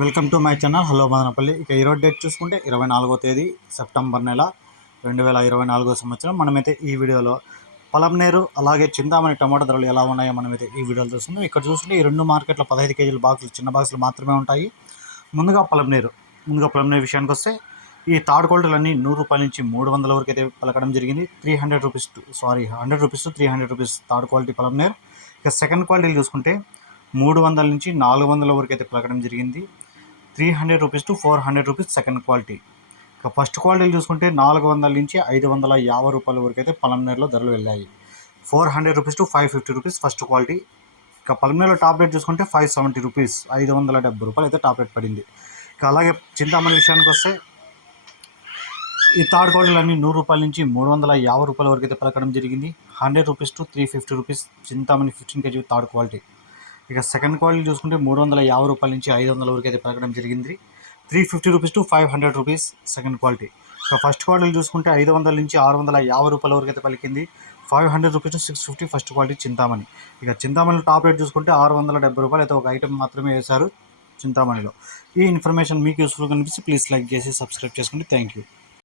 Welcome to my channel. Hello Madanapalle. ఇక ఈరోజు date చూసుకుంటే ఇరవై నాలుగో తేదీ సెప్టెంబర్ నెల రెండు వేల ఇరవై నాలుగో సంవత్సరం. మనమైతే ఈ వీడియోలో పలంనేరు అలాగే చింతామణి టమాటా ధరలు ఎలా ఉన్నాయో మనమైతే ఈ వీడియోలో చూస్తున్నాం ఇక్కడ చూస్తుంటే ఈ రెండు మార్కెట్లో పదహైదు కేజీల బాక్సులు చిన్న బాక్సులు మాత్రమే ఉంటాయి. ముందుగా పలంనేరు ముందుగా పలంనేరు విషయానికి వస్తే ఈ తాడు క్వాలిటీలన్నీ నూరు రూపాయల నుంచి మూడు వందల వరకు అయితే పలకడం జరిగింది. Three hundred rupees sorry hundred rupees three hundred rupees third quality Palamaner ఇక సెకండ్ క్వాలిటీలు చూసుకుంటే మూడు వందల నుంచి నాలుగు వందల వరకు అయితే పలకడం జరిగింది. Three hundred rupees to four hundred rupees second quality ఇక ఫస్ట్ క్వాలిటీలు చూసుకుంటే నాలుగు వందల నుంచి ఐదు వందల యాభై రూపాయల వరకు అయితే పలంనేరులో ధరలు వెళ్ళాయి. Four hundred rupees to five fifty rupees first quality ఇక పలంనేరులో టాప్ రేట్ చూసుకుంటే ఫైవ్ సెవెంటీ రూపీస్ ఐదు వందల డెబ్బై రూపాయలు అయితే టాప్ రేట్ పడింది. ఇక అలాగే చింతామణి విషయానికి వస్తే ఈ థర్డ్ క్వాలిటీలు అన్ని నూరు రూపాయల నుంచి మూడు వందల యాభై రూపాయల వరకు అయితే పలకడం జరిగింది. Hundred rupees to three fifty rupees Chintamani fifteen KG third quality ఇక సెకండ్ క్వాలిటీ చూసుకుంటే మూడు వందల యాభై రూపాయల నుంచి ఐదు వందల వరకు అయితే పలకడం జరిగింది. Three fifty rupees to five hundred rupees second quality. ఇక ఫస్ట్ క్వాలిటీ చూసుకుంటే ఐదు వందల నుంచి ఆరు వందల యాభై రూపాయల వరకు అయితే పలికింది. Five hundred rupees to six fifty first quality Chintamani. ఇక చింతామణి టాప్ రేట్ చూసుకుంటే ఆరు వందల డెబ్బై రూపాయలు అయితే ఒక ఐటెం మాత్రమే వేశారు చింతామణిలో. ఈ ఇన్ఫర్మేషన్ మీకు యూస్ఫుల్గా అనిపిస్తే ప్లీజ్ లైక్ చేసి సబ్స్క్రైబ్ చేసుకోండి థ్యాంక్ యూ.